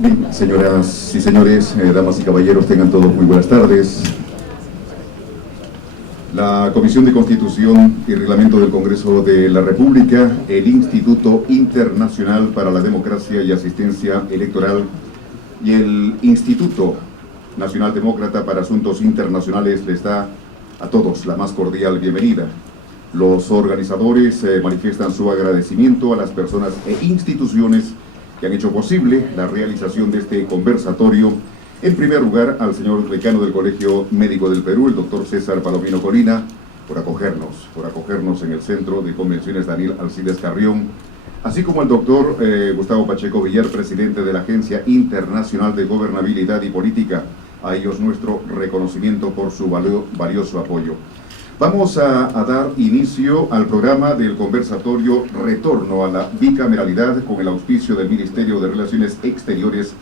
Bien, señoras y señores, damas y caballeros, tengan todos muy buenas tardes. La Comisión de Constitución y Reglamento del Congreso de la República, el Instituto Internacional para la Democracia y Asistencia Electoral y el Instituto Nacional Demócrata para Asuntos Internacionales les da a todos la más cordial bienvenida. Los organizadores manifiestan su agradecimiento a las personas e instituciones que han hecho posible la realización de este conversatorio. En primer lugar, al señor decano del Colegio Médico del Perú, el doctor César Palomino Colina, por acogernos en el Centro de Convenciones Daniel Alcides Carrión, así como al doctor Gustavo Pacheco Villar, presidente de la Agencia Internacional de Gobernabilidad y Política. A ellos nuestro reconocimiento por su valioso apoyo. Vamos a dar inicio al programa del conversatorio Retorno a la Bicameralidad con el auspicio del Ministerio de Relaciones Exteriores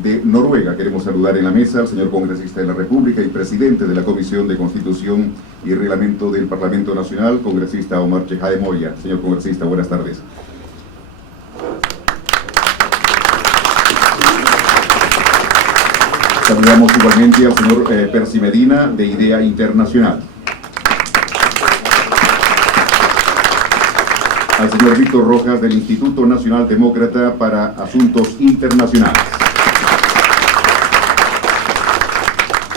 de Noruega. Queremos saludar en la mesa al señor congresista de la República y presidente de la Comisión de Constitución y Reglamento del Parlamento Nacional, congresista Omar Chejade Moya. Señor congresista, buenas tardes. Saludamos igualmente al señor Percy Medina, de Idea Internacional. Al señor Víctor Rojas, del Instituto Nacional Demócrata para Asuntos Internacionales.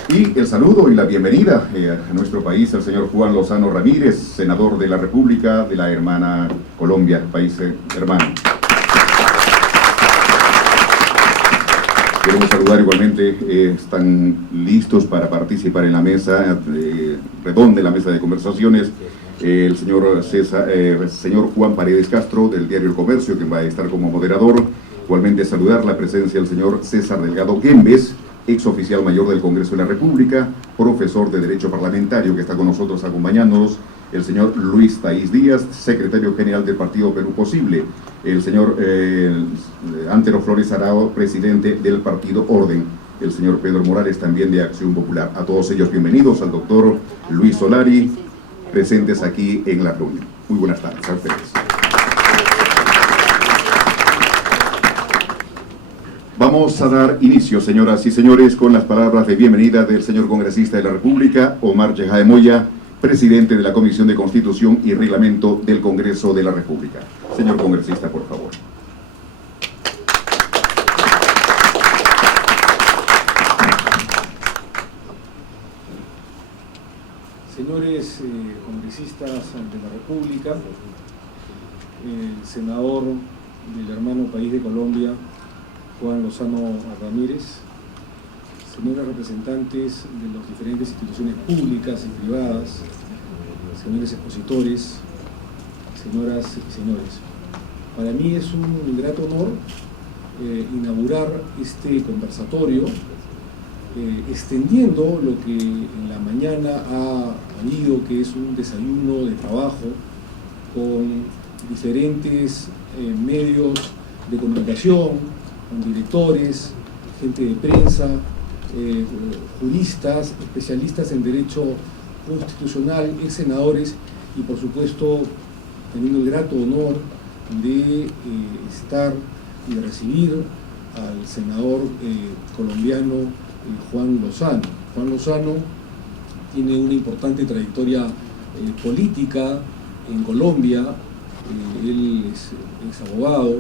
Y el saludo y la bienvenida a nuestro país al señor Juan Lozano Ramírez, senador de la República de la hermana Colombia, país hermano. Queremos saludar igualmente, están listos para participar en la mesa redonda, en la mesa de conversaciones, el señor Juan Paredes Castro, del diario El Comercio, que va a estar como moderador. Igualmente saludar la presencia del señor César Delgado Gembes, ex oficial mayor del Congreso de la República, profesor de Derecho Parlamentario, que está con nosotros acompañándonos, el señor Luis Taís Díaz, secretario general del Partido Perú Posible, el señor Antero Flores Arao, presidente del Partido Orden, el señor Pedro Morales, también de Acción Popular. A todos ellos bienvenidos, al doctor Luis Solari, presentes aquí en la reunión. Muy buenas tardes a ustedes. Vamos a dar inicio, señoras y señores, con las palabras de bienvenida del señor congresista de la República, Omar Chejade Moya, presidente de la Comisión de Constitución y Reglamento del Congreso de la República. Señor congresista, por favor. Señores congresistas de la República, el senador del hermano país de Colombia, Juan Lozano Ramírez, señores representantes de las diferentes instituciones públicas y privadas, señores expositores, señoras y señores. Para mí es un grato honor inaugurar este conversatorio, extendiendo lo que en la mañana ha habido, que es un desayuno de trabajo con diferentes medios de comunicación, con directores, gente de prensa, juristas, especialistas en derecho constitucional, ex senadores y por supuesto teniendo el grato honor de estar y de recibir al senador colombiano Juan Lozano. Juan Lozano tiene una importante trayectoria política en Colombia. Él es abogado,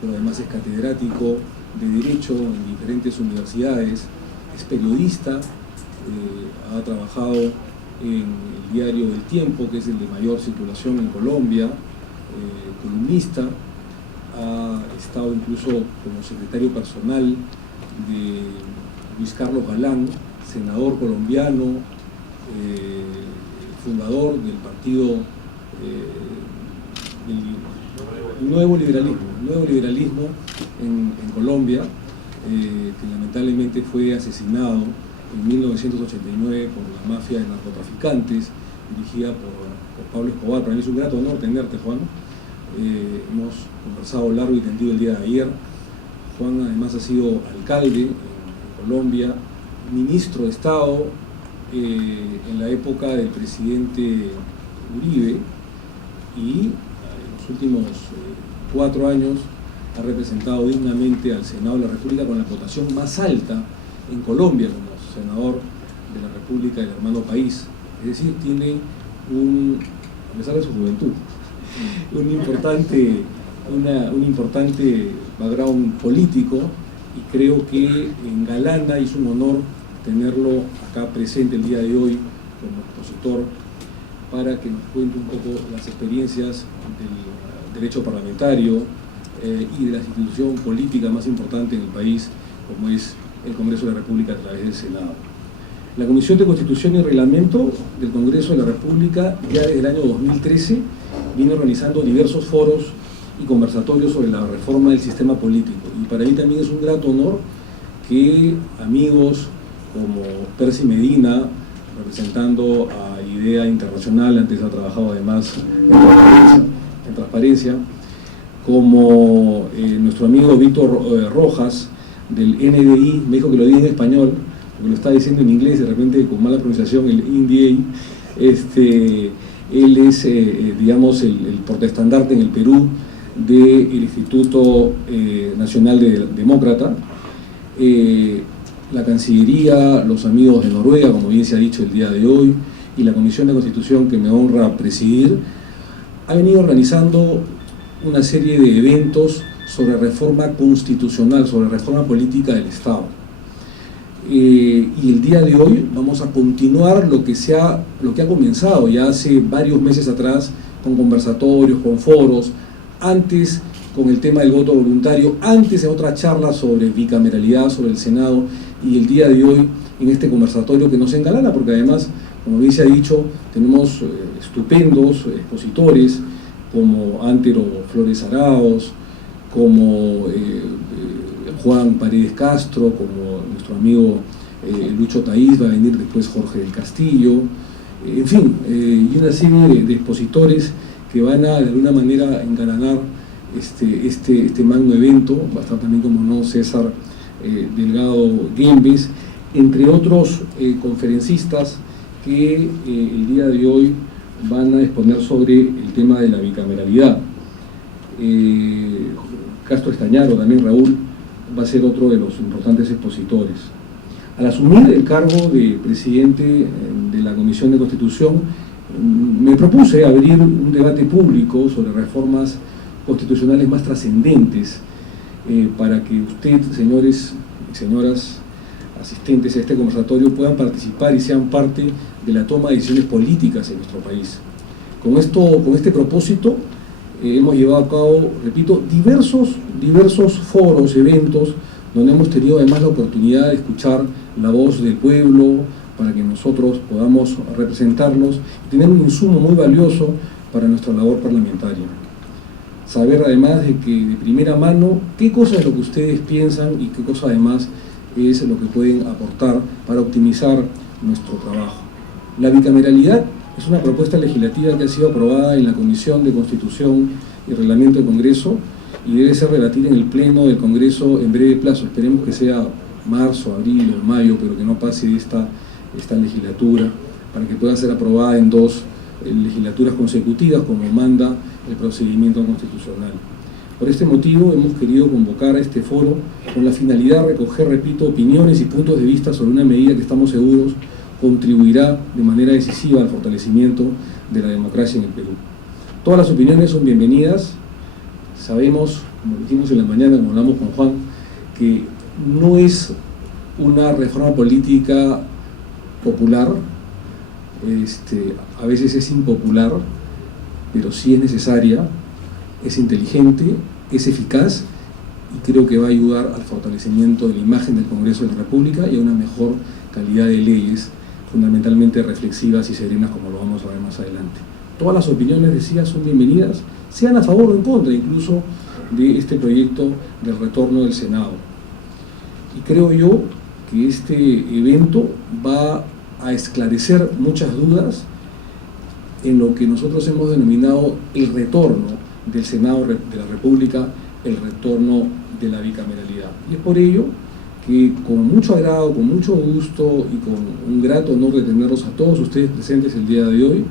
pero además es catedrático de Derecho en diferentes universidades, es periodista, ha trabajado en el diario El Tiempo, que es el de mayor circulación en Colombia, columnista, ha estado incluso como secretario personal de Luis Carlos Galán, senador colombiano, fundador del partido del nuevo liberalismo en Colombia, que lamentablemente fue asesinado en 1989 por la mafia de narcotraficantes dirigida por Pablo Escobar. Para mí es un grato honor tenerte, Juan. Hemos conversado largo y tendido el día de ayer. Juan además ha sido alcalde en Colombia, ministro de Estado en la época del presidente Uribe, y en los últimos 4 años ha representado dignamente al Senado de la República con la votación más alta en Colombia como senador de la República del hermano país. Es decir, tiene a pesar de su juventud, un importante background político, y creo que engalana y es un honor tenerlo acá presente el día de hoy como expositor para que nos cuente un poco las experiencias del derecho parlamentario y de la institución política más importante en el país, como es el Congreso de la República a través del Senado. La Comisión de Constitución y Reglamento del Congreso de la República ya desde el año 2013 viene organizando diversos foros y conversatorios sobre la reforma del sistema político, y para mí también es un grato honor que amigos como Percy Medina, representando a IDEA Internacional, antes ha trabajado además en transparencia, como nuestro amigo Víctor Rojas del NDI, me dijo que lo diga en español, porque lo está diciendo en inglés, de repente con mala pronunciación, el NDA, él es, digamos, el portaestandarte en el Perú del Instituto Nacional Demócrata, la Cancillería, los amigos de Noruega, como bien se ha dicho el día de hoy, y la Comisión de Constitución, que me honra presidir, ha venido organizando una serie de eventos sobre reforma constitucional, sobre reforma política del Estado. Y el día de hoy vamos a continuar lo que ha comenzado ya hace varios meses atrás, con conversatorios, con foros, antes con el tema del voto voluntario, antes en otra charla sobre bicameralidad, sobre el Senado, y el día de hoy en este conversatorio que nos engalana, porque además, como bien se ha dicho, tenemos estupendos expositores como Antero Flores Araos, como Juan Paredes Castro, como nuestro amigo Lucho Taís, va a venir después Jorge del Castillo, en fin, y una serie de expositores que van a de alguna manera engalanar este magno evento. Va a estar también, como no, César Delgado Gembes, entre otros conferencistas que el día de hoy van a exponer sobre el tema de la bicameralidad. Castro Estañaro, también Raúl, va a ser otro de los importantes expositores. Al asumir el cargo de presidente de la Comisión de Constitución, me propuse abrir un debate público sobre reformas constitucionales más trascendentes para que usted, señores y señoras asistentes a este conversatorio, puedan participar y sean parte de la toma de decisiones políticas en nuestro país. Con este propósito hemos llevado a cabo, repito, diversos foros, eventos, donde hemos tenido además la oportunidad de escuchar la voz del pueblo para que nosotros podamos representarnos y tener un insumo muy valioso para nuestra labor parlamentaria. Saber además de que de primera mano qué cosa es lo que ustedes piensan y qué cosa además es lo que pueden aportar para optimizar nuestro trabajo. La bicameralidad es una propuesta legislativa que ha sido aprobada en la Comisión de Constitución y Reglamento del Congreso y debe ser debatida en el Pleno del Congreso en breve plazo. Esperemos que sea marzo, abril o mayo, pero que no pase esta legislatura, para que pueda ser aprobada en 2 legislaturas consecutivas, como manda el procedimiento constitucional. Por este motivo hemos querido convocar a este foro con la finalidad de recoger, repito, opiniones y puntos de vista sobre una medida que estamos seguros contribuirá de manera decisiva al fortalecimiento de la democracia en el Perú. Todas las opiniones son bienvenidas. Sabemos, como dijimos en la mañana, como hablamos con Juan, que no es una reforma política popular, a veces es impopular, pero sí es necesaria, es inteligente, es eficaz y creo que va a ayudar al fortalecimiento de la imagen del Congreso de la República y a una mejor calidad de leyes, fundamentalmente reflexivas y serenas, como lo vamos a ver más adelante. Todas las opiniones, decía, son bienvenidas, sean a favor o en contra incluso de este proyecto del retorno del Senado. Y creo yo que este evento va a esclarecer muchas dudas en lo que nosotros hemos denominado el retorno del Senado de la República, el retorno de la bicameralidad. Y es por ello que con mucho agrado, con mucho gusto y con un grato honor de tenerlos a todos ustedes presentes el día de hoy,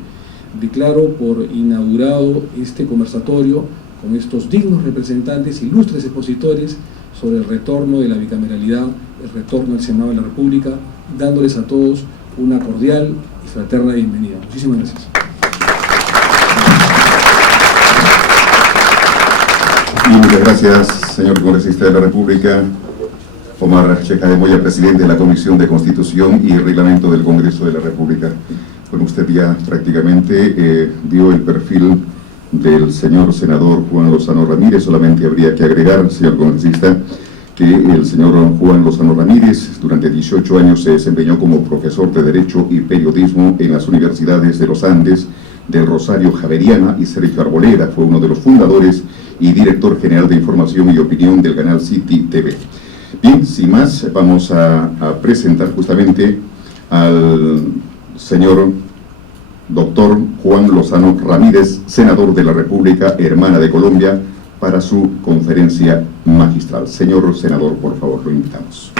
declaro por inaugurado este conversatorio con estos dignos representantes, ilustres expositores, sobre el retorno de la bicameralidad, el retorno al Senado de la República, dándoles a todos una cordial y fraterna bienvenida. Muchísimas gracias. Y muchas gracias, señor congresista de la República, Omar Checa de Moya, presidente de la Comisión de Constitución y Reglamento del Congreso de la República. Bueno, usted ya prácticamente dio el perfil del señor senador Juan Lozano Ramírez. Solamente habría que agregar, señor congresista, que el señor Juan Lozano Ramírez durante 18 años se desempeñó como profesor de Derecho y Periodismo en las universidades de los Andes, del Rosario Javeriana y Sergio Arboleda. Fue uno de los fundadores y director general de Información y Opinión del canal City TV. Bien, sin más, vamos a presentar justamente al señor doctor Juan Lozano Ramírez, senador de la República Hermana de Colombia, para su conferencia magistral. Señor senador, por favor, lo invitamos.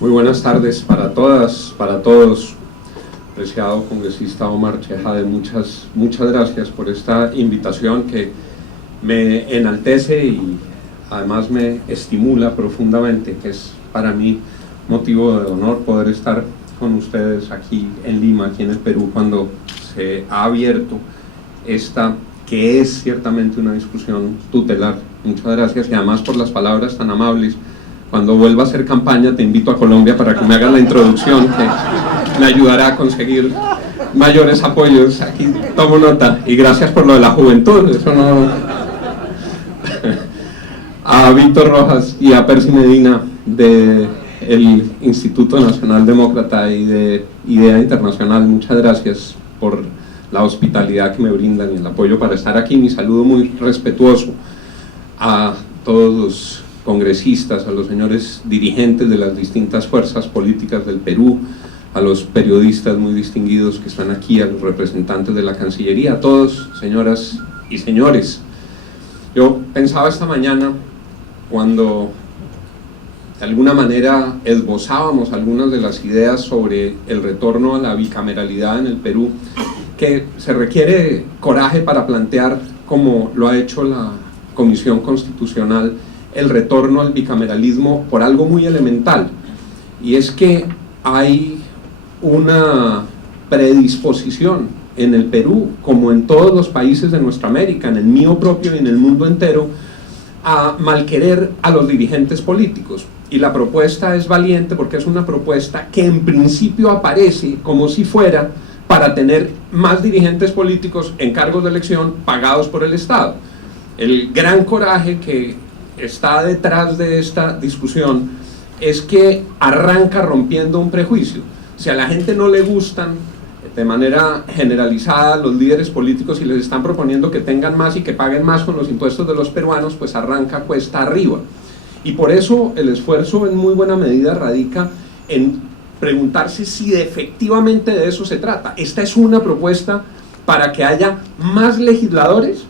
Muy buenas tardes para todas, para todos. Apreciado congresista Omar Chejade, muchas gracias por esta invitación que me enaltece y además me estimula profundamente, que es para mí motivo de honor poder estar con ustedes aquí en Lima, aquí en el Perú, cuando se ha abierto esta, que es ciertamente una discusión tutelar. Muchas gracias y además por las palabras tan amables. Cuando vuelva a hacer campaña te invito a Colombia para que me hagas la introducción, que me ayudará a conseguir mayores apoyos. Aquí tomo nota y gracias por lo de la juventud. Eso no... A Víctor Rojas y a Percy Medina del Instituto Nacional Demócrata y de Idea Internacional, muchas gracias por la hospitalidad que me brindan y el apoyo para estar aquí. Mi saludo muy respetuoso a todos los congresistas, a los señores dirigentes de las distintas fuerzas políticas del Perú, a los periodistas muy distinguidos que están aquí, a los representantes de la Cancillería, a todos, señoras y señores. Yo pensaba esta mañana, cuando de alguna manera esbozábamos algunas de las ideas sobre el retorno a la bicameralidad en el Perú, que se requiere coraje para plantear, como lo ha hecho la Comisión Constitucional, el retorno al bicameralismo por algo muy elemental, y es que hay una predisposición en el Perú, como en todos los países de nuestra América, en el mío propio y en el mundo entero, a malquerer a los dirigentes políticos. Y la propuesta es valiente porque es una propuesta que en principio aparece como si fuera para tener más dirigentes políticos en cargos de elección pagados por el Estado. El gran coraje que está detrás de esta discusión es que arranca rompiendo un prejuicio. Si a la gente no le gustan de manera generalizada los líderes políticos y les están proponiendo que tengan más y que paguen más con los impuestos de los peruanos, pues arranca cuesta arriba. Y por eso el esfuerzo en muy buena medida radica en preguntarse si efectivamente de eso se trata. Esta es una propuesta para que haya más legisladores.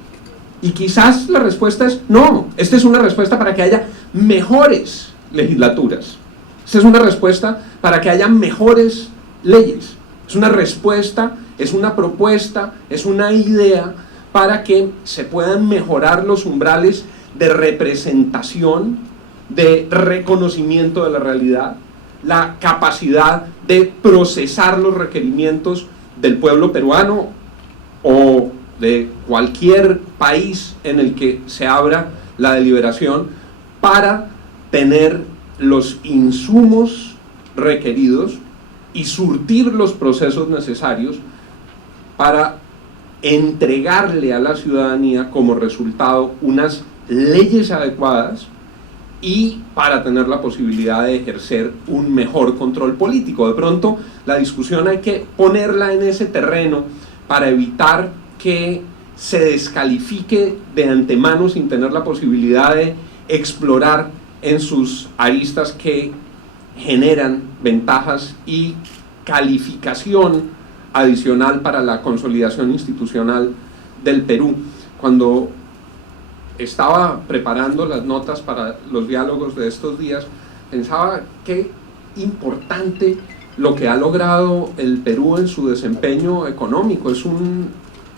Y quizás la respuesta es no, esta es una respuesta para que haya mejores legislaturas. Esta es una respuesta para que haya mejores leyes. Es una respuesta, es una propuesta, es una idea para que se puedan mejorar los umbrales de representación, de reconocimiento de la realidad, la capacidad de procesar los requerimientos del pueblo peruano o de cualquier país en el que se abra la deliberación, para tener los insumos requeridos y surtir los procesos necesarios para entregarle a la ciudadanía como resultado unas leyes adecuadas y para tener la posibilidad de ejercer un mejor control político. De pronto la discusión hay que ponerla en ese terreno para evitar que se descalifique de antemano sin tener la posibilidad de explorar en sus aristas que generan ventajas y calificación adicional para la consolidación institucional del Perú. Cuando estaba preparando las notas para los diálogos de estos días, pensaba qué importante lo que ha logrado el Perú en su desempeño económico. Es un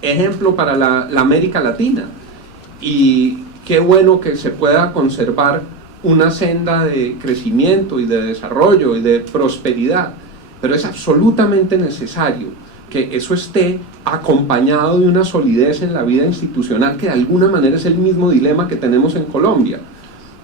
ejemplo para la América Latina, y qué bueno que se pueda conservar una senda de crecimiento y de desarrollo y de prosperidad, pero es absolutamente necesario que eso esté acompañado de una solidez en la vida institucional, que de alguna manera es el mismo dilema que tenemos en Colombia.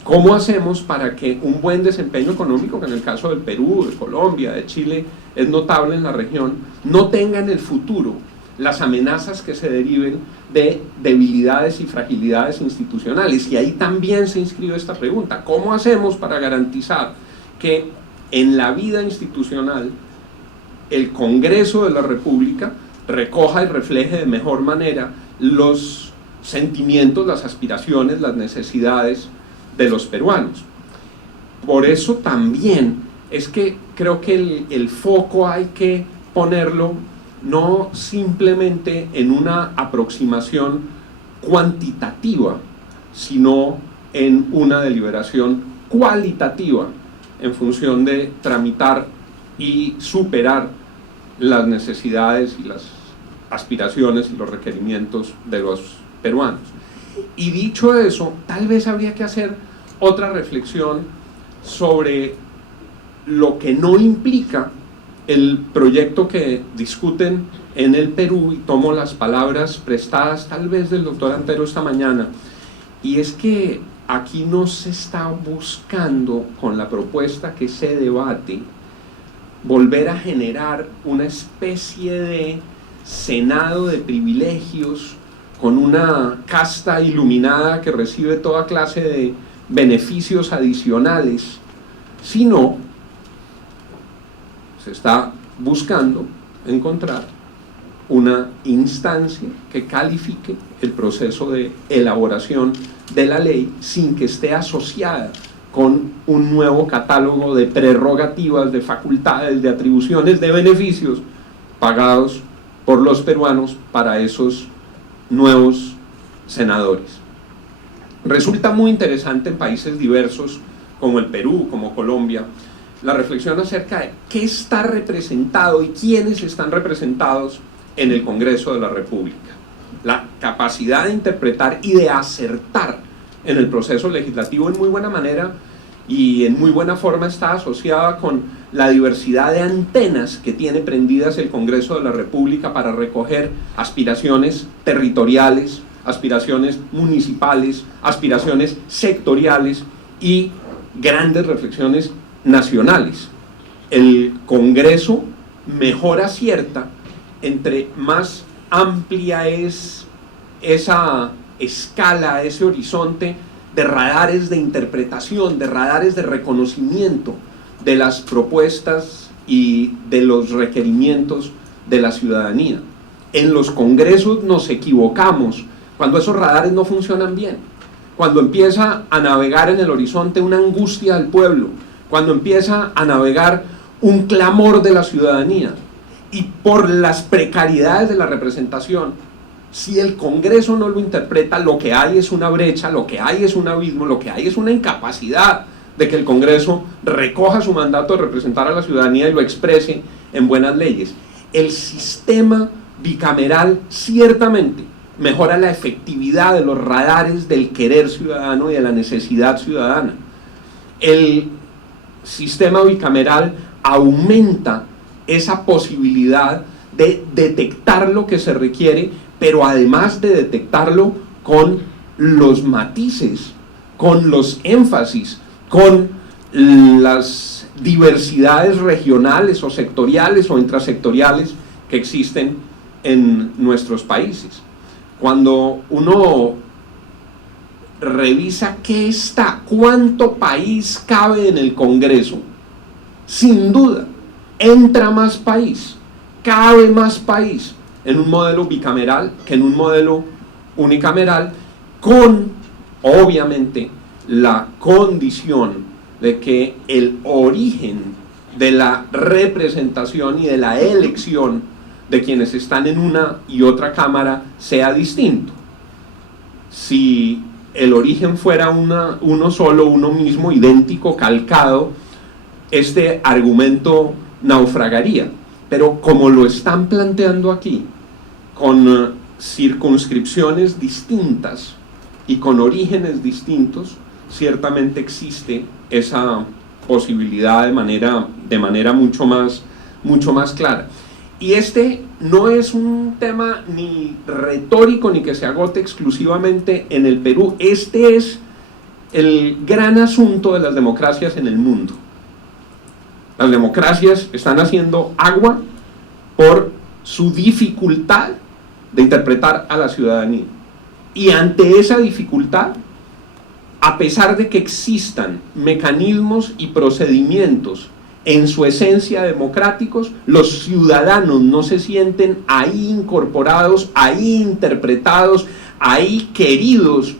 ¿Cómo hacemos para que un buen desempeño económico, que en el caso del Perú, de Colombia, de Chile, es notable en la región, no tenga en el futuro las amenazas que se deriven de debilidades y fragilidades institucionales? Y ahí también se inscribe esta pregunta: ¿cómo hacemos para garantizar que en la vida institucional el Congreso de la República recoja y refleje de mejor manera los sentimientos, las aspiraciones, las necesidades de los peruanos? Por eso también es que creo que el foco hay que ponerlo no simplemente en una aproximación cuantitativa, sino en una deliberación cualitativa en función de tramitar y superar las necesidades y las aspiraciones y los requerimientos de los peruanos. Y dicho eso, tal vez habría que hacer otra reflexión sobre lo que no implica el proyecto que discuten en el Perú, y tomo las palabras prestadas tal vez del doctor Antero esta mañana, y es que aquí no se está buscando, con la propuesta que se debate, volver a generar una especie de senado de privilegios con una casta iluminada que recibe toda clase de beneficios adicionales, sino se está buscando encontrar una instancia que califique el proceso de elaboración de la ley sin que esté asociada con un nuevo catálogo de prerrogativas, de facultades, de atribuciones, de beneficios pagados por los peruanos para esos nuevos senadores. Resulta muy interesante en países diversos como el Perú, como Colombia, la reflexión acerca de qué está representado y quiénes están representados en el Congreso de la República. La capacidad de interpretar y de acertar en el proceso legislativo en muy buena manera y en muy buena forma está asociada con la diversidad de antenas que tiene prendidas el Congreso de la República para recoger aspiraciones territoriales, aspiraciones municipales, aspiraciones sectoriales y grandes reflexiones nacionales. El Congreso mejor acierta entre más amplia es esa escala, ese horizonte de radares de interpretación, de radares de reconocimiento de las propuestas y de los requerimientos de la ciudadanía. En los congresos nos equivocamos cuando esos radares no funcionan bien, cuando empieza a navegar en el horizonte una angustia del pueblo, cuando empieza a navegar un clamor de la ciudadanía, y por las precariedades de la representación, si el Congreso no lo interpreta, lo que hay es una brecha, lo que hay es un abismo, lo que hay es una incapacidad de que el Congreso recoja su mandato de representar a la ciudadanía y lo exprese en buenas leyes. El sistema bicameral ciertamente mejora la efectividad de los radares del querer ciudadano y de la necesidad ciudadana. El sistema bicameral aumenta esa posibilidad de detectar lo que se requiere, pero además de detectarlo con los matices, con los énfasis, con las diversidades regionales o sectoriales o intrasectoriales que existen en nuestros países. Cuando uno revisa cuánto país cabe en el Congreso, sin duda entra más país, cabe más país en un modelo bicameral que en un modelo unicameral, con obviamente la condición de que el origen de la representación y de la elección de quienes están en una y otra cámara sea distinto. Si el origen fuera uno solo, uno mismo, idéntico, calcado, este argumento naufragaría. Pero como lo están planteando aquí, con circunscripciones distintas y con orígenes distintos, ciertamente existe esa posibilidad de manera mucho más clara. Y este no es un tema ni retórico ni que se agote exclusivamente en el Perú. Este es el gran asunto de las democracias en el mundo. Las democracias están haciendo agua por su dificultad de interpretar a la ciudadanía. Y ante esa dificultad, a pesar de que existan mecanismos y procedimientos en su esencia democráticos, los ciudadanos no se sienten ahí incorporados, ahí interpretados, ahí queridos,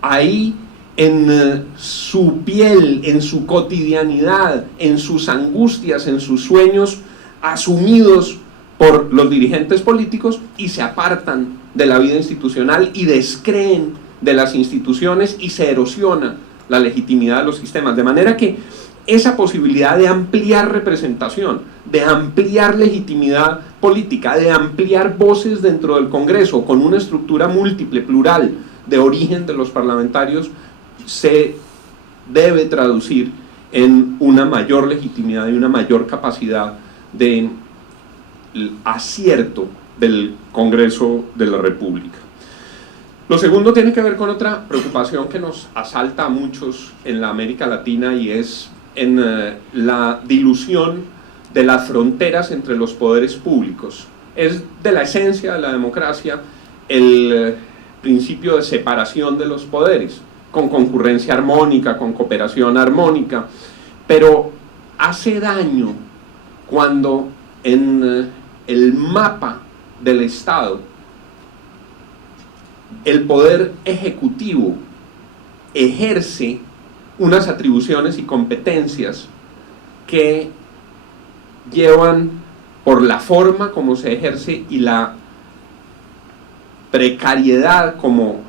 ahí en su piel, en su cotidianidad, en sus angustias, en sus sueños, asumidos por los dirigentes políticos, y se apartan de la vida institucional y descreen de las instituciones y se erosiona la legitimidad de los sistemas. De manera que esa posibilidad de ampliar representación, de ampliar legitimidad política, de ampliar voces dentro del Congreso con una estructura múltiple, plural, de origen de los parlamentarios, se debe traducir en una mayor legitimidad y una mayor capacidad de acierto del Congreso de la República. Lo segundo tiene que ver con otra preocupación que nos asalta a muchos en la América Latina, y es en la dilución de las fronteras entre los poderes públicos. Es de la esencia de la democracia el principio de separación de los poderes, con concurrencia armónica, con cooperación armónica, pero hace daño cuando en el mapa del Estado el poder ejecutivo ejerce unas atribuciones y competencias que llevan, por la forma como se ejerce y la precariedad como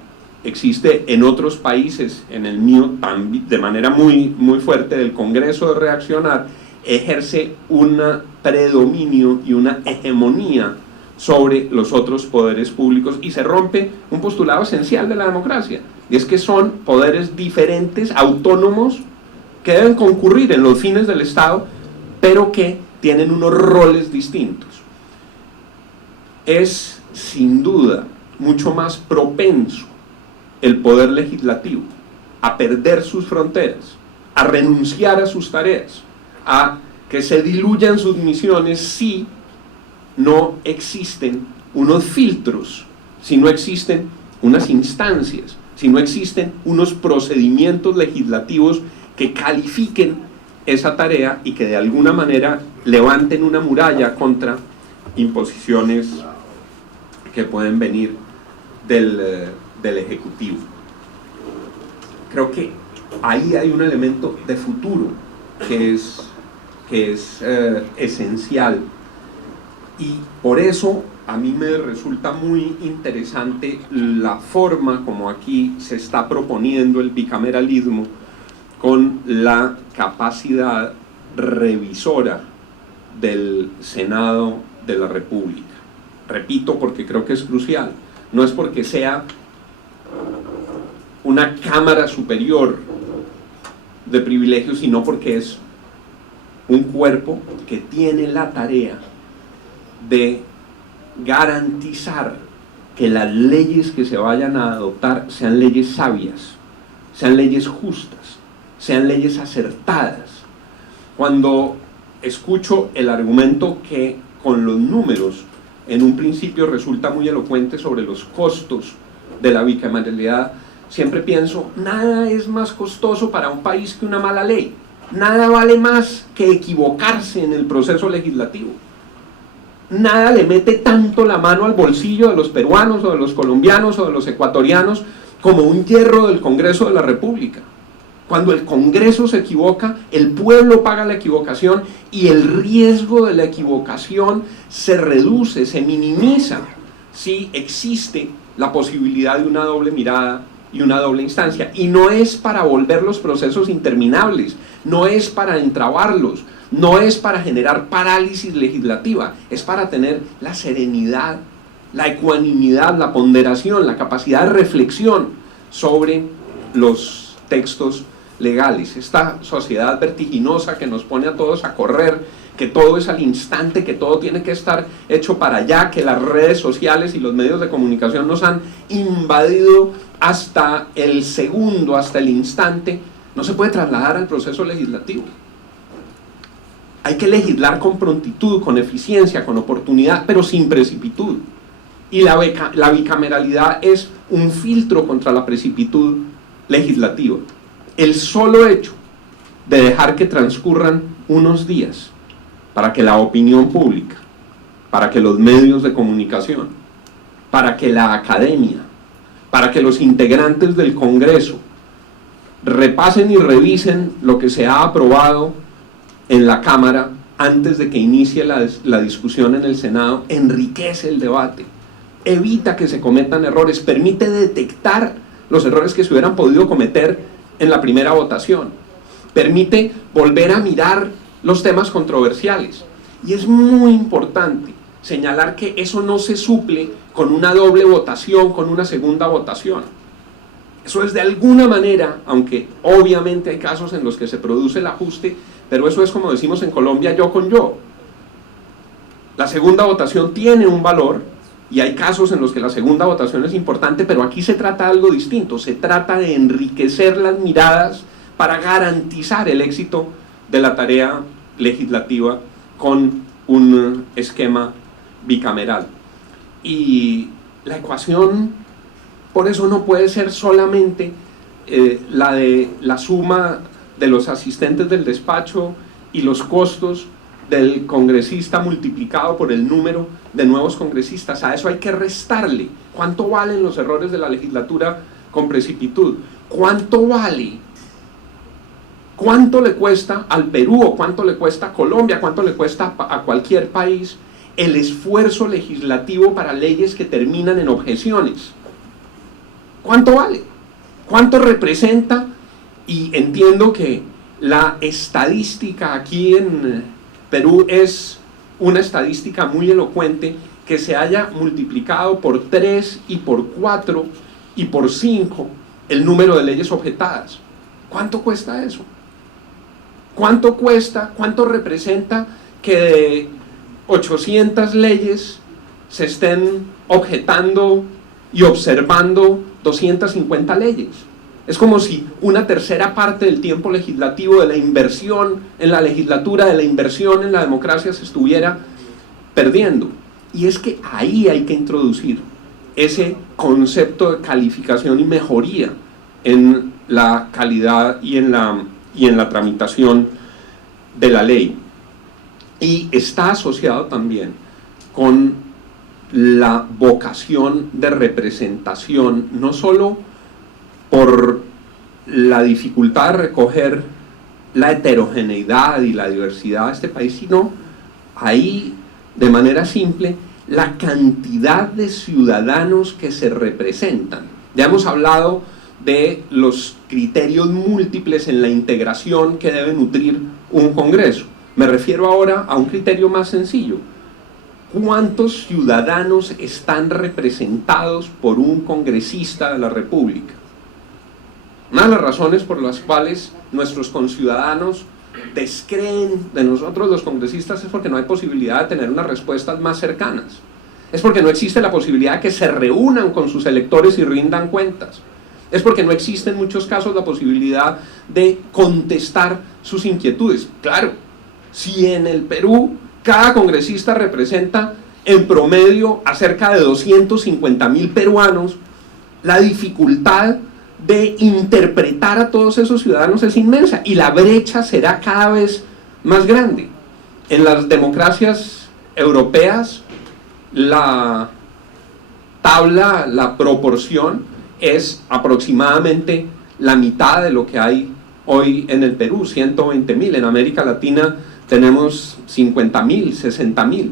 existe en otros países, en el mío de manera muy fuerte, del Congreso de reaccionar, ejerce un predominio y una hegemonía sobre los otros poderes públicos, y se rompe un postulado esencial de la democracia, y es que son poderes diferentes, autónomos, que deben concurrir en los fines del Estado, pero que tienen unos roles distintos. Es sin duda mucho más propenso el poder legislativo a perder sus fronteras, a renunciar a sus tareas, a que se diluyan sus misiones si no existen unos filtros, si no existen unas instancias, si no existen unos procedimientos legislativos que califiquen esa tarea y que de alguna manera levanten una muralla contra imposiciones que pueden venir del Ejecutivo. Creo que ahí hay un elemento de futuro que es esencial, y por eso a mí me resulta muy interesante la forma como aquí se está proponiendo el bicameralismo, con la capacidad revisora del Senado de la República. Repito, porque creo que es crucial. No es porque sea una cámara superior de privilegios, sino porque es un cuerpo que tiene la tarea de garantizar que las leyes que se vayan a adoptar sean leyes sabias, sean leyes justas, sean leyes acertadas. Cuando escucho el argumento que con los números en un principio resulta muy elocuente sobre los costos de la bicameralidad, siempre pienso, nada es más costoso para un país que una mala ley, nada vale más que equivocarse en el proceso legislativo, nada le mete tanto la mano al bolsillo de los peruanos o de los colombianos o de los ecuatorianos como un hierro del Congreso de la República. Cuando el Congreso se equivoca, el pueblo paga la equivocación y el riesgo de la equivocación se reduce, se minimiza si existe la posibilidad de una doble mirada y una doble instancia. Y no es para volver los procesos interminables, no es para entrabarlos, no es para generar parálisis legislativa, es para tener la serenidad, la ecuanimidad, la ponderación, la capacidad de reflexión sobre los textos legales. Esta sociedad vertiginosa que nos pone a todos a correr, que todo es al instante, que todo tiene que estar hecho para allá, que las redes sociales y los medios de comunicación nos han invadido hasta el segundo, hasta el instante, no se puede trasladar al proceso legislativo. Hay que legislar con prontitud, con eficiencia, con oportunidad, pero sin precipitud. Y la bicameralidad es un filtro contra la precipitud legislativa. El solo hecho de dejar que transcurran unos días para que la opinión pública, para que los medios de comunicación, para que la academia, para que los integrantes del Congreso repasen y revisen lo que se ha aprobado en la Cámara antes de que inicie la discusión en el Senado, enriquece el debate, evita que se cometan errores, permite detectar los errores que se hubieran podido cometer en la primera votación, permite volver a mirar los temas controversiales. Y es muy importante señalar que eso no se suple con una doble votación, con una segunda votación. Eso es de alguna manera, aunque obviamente hay casos en los que se produce el ajuste, pero eso es, como decimos en Colombia, yo con yo. La segunda votación tiene un valor y hay casos en los que la segunda votación es importante, pero aquí se trata de algo distinto, se trata de enriquecer las miradas para garantizar el éxito de la tarea legislativa con un esquema bicameral. Y la ecuación, por eso, no puede ser solamente la de la suma de los asistentes del despacho y los costos del congresista multiplicado por el número de nuevos congresistas. A eso hay que restarle cuánto valen los errores de la legislatura con precipitud, cuánto vale, cuánto le cuesta al Perú o cuánto le cuesta a Colombia, cuánto le cuesta a cualquier país el esfuerzo legislativo para leyes que terminan en objeciones. ¿Cuánto vale? ¿Cuánto representa? Y entiendo que la estadística aquí en Perú es una estadística muy elocuente, que se haya multiplicado por 3 y por 4 y por 5 el número de leyes objetadas. ¿Cuánto cuesta eso? ¿Cuánto cuesta, cuánto representa que de 800 leyes se estén objetando y observando 250 leyes? Es como si una tercera parte del tiempo legislativo, de la inversión en la legislatura, de la inversión en la democracia, se estuviera perdiendo. Y es que ahí hay que introducir ese concepto de calificación y mejoría en la calidad y en la tramitación de la ley. Y está asociado también con la vocación de representación, no solo por la dificultad de recoger la heterogeneidad y la diversidad de este país, sino ahí, de manera simple, la cantidad de ciudadanos que se representan. Ya hemos hablado de los criterios múltiples en la integración que debe nutrir un Congreso. Me refiero ahora a un criterio más sencillo. ¿Cuántos ciudadanos están representados por un congresista de la República? Una de las razones por las cuales nuestros conciudadanos descreen de nosotros los congresistas es porque no hay posibilidad de tener unas respuestas más cercanas. Es porque no existe la posibilidad de que se reúnan con sus electores y rindan cuentas. Es porque no existe en muchos casos la posibilidad de contestar sus inquietudes. Claro, si en el Perú cada congresista representa en promedio a cerca de 250.000 peruanos, la dificultad de interpretar a todos esos ciudadanos es inmensa y la brecha será cada vez más grande. En las democracias europeas la tabla, la proporción es aproximadamente la mitad de lo que hay hoy en el Perú, 120.000. En América Latina tenemos 50.000, 60.000.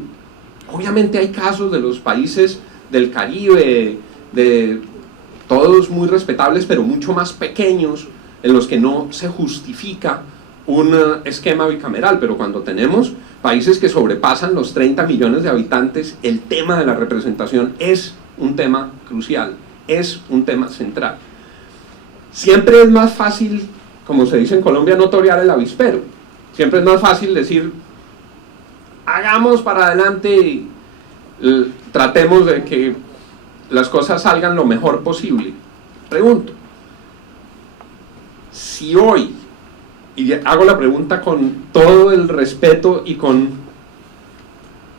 Obviamente hay casos de los países del Caribe, de todos muy respetables, pero mucho más pequeños, en los que no se justifica un esquema bicameral, pero cuando tenemos países que sobrepasan los 30 millones de habitantes, el tema de la representación es un tema crucial, es un tema central. Siempre es más fácil, como se dice en Colombia, no torear el avispero. Siempre es más fácil decir, hagamos para adelante y tratemos de que las cosas salgan lo mejor posible. Pregunto, si hoy, y hago la pregunta con todo el respeto y con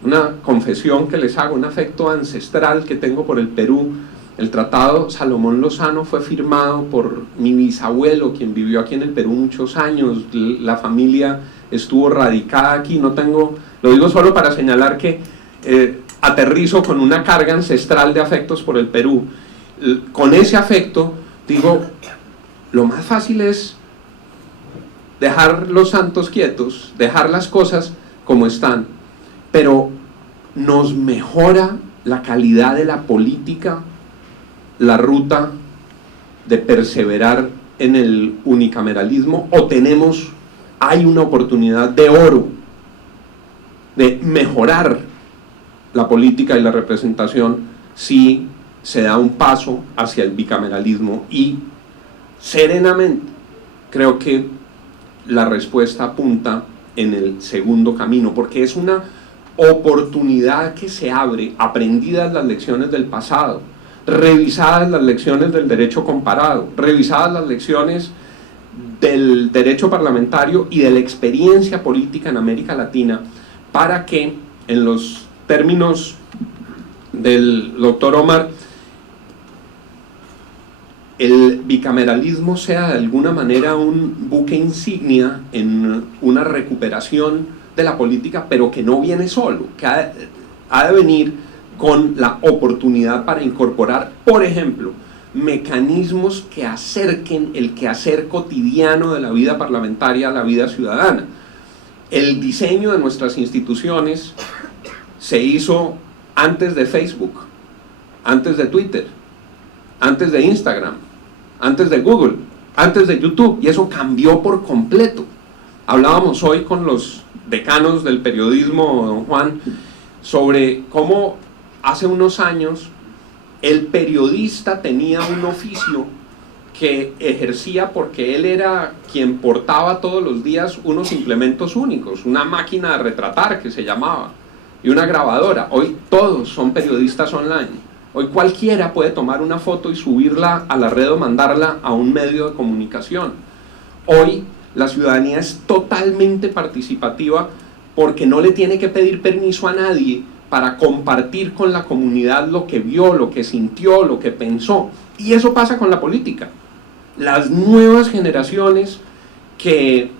una confesión que les hago, un afecto ancestral que tengo por el Perú, el Tratado Salomón Lozano fue firmado por mi bisabuelo, quien vivió aquí en el Perú muchos años, la familia estuvo radicada aquí, no tengo, lo digo solo para señalar que aterrizo con una carga ancestral de afectos por el Perú. Con ese afecto, digo, lo más fácil es dejar los santos quietos, dejar las cosas como están, pero nos mejora la calidad de la política, la ruta de perseverar en el unicameralismo, o hay una oportunidad de oro de mejorar la política y la representación si se da un paso hacia el bicameralismo. Y serenamente creo que la respuesta apunta en el segundo camino, porque es una oportunidad que se abre, aprendidas las lecciones del pasado, revisadas las lecciones del derecho comparado, revisadas las lecciones del derecho parlamentario y de la experiencia política en América Latina, para que, en los términos del doctor Omar, el bicameralismo sea de alguna manera un buque insignia en una recuperación de la política, pero que no viene solo, que ha de venir con la oportunidad para incorporar, por ejemplo, mecanismos que acerquen el quehacer cotidiano de la vida parlamentaria a la vida ciudadana. El diseño de nuestras instituciones se hizo antes de Facebook, antes de Twitter, antes de Instagram, antes de Google, antes de YouTube, y eso cambió por completo. Hablábamos hoy con los decanos del periodismo, don Juan, sobre cómo hace unos años el periodista tenía un oficio que ejercía porque él era quien portaba todos los días unos implementos únicos, una máquina de retratar que se llamaba, y una grabadora. Hoy todos son periodistas online. Hoy cualquiera puede tomar una foto y subirla a la red o mandarla a un medio de comunicación. Hoy la ciudadanía es totalmente participativa porque no le tiene que pedir permiso a nadie para compartir con la comunidad lo que vio, lo que sintió, lo que pensó. Y eso pasa con la política. Las nuevas generaciones que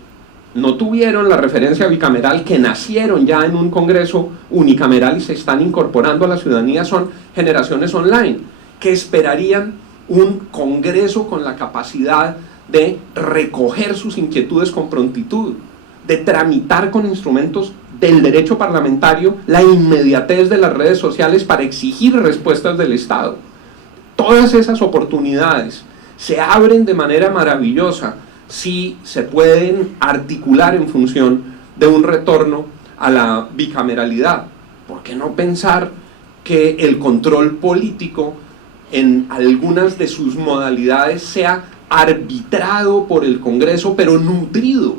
no tuvieron la referencia bicameral, que nacieron ya en un congreso unicameral y se están incorporando a la ciudadanía, son generaciones online, que esperarían un congreso con la capacidad de recoger sus inquietudes con prontitud, de tramitar con instrumentos del derecho parlamentario la inmediatez de las redes sociales para exigir respuestas del Estado. Todas esas oportunidades se abren de manera maravillosa si se pueden articular en función de un retorno a la bicameralidad. ¿Por qué no pensar que el control político en algunas de sus modalidades sea arbitrado por el Congreso, pero nutrido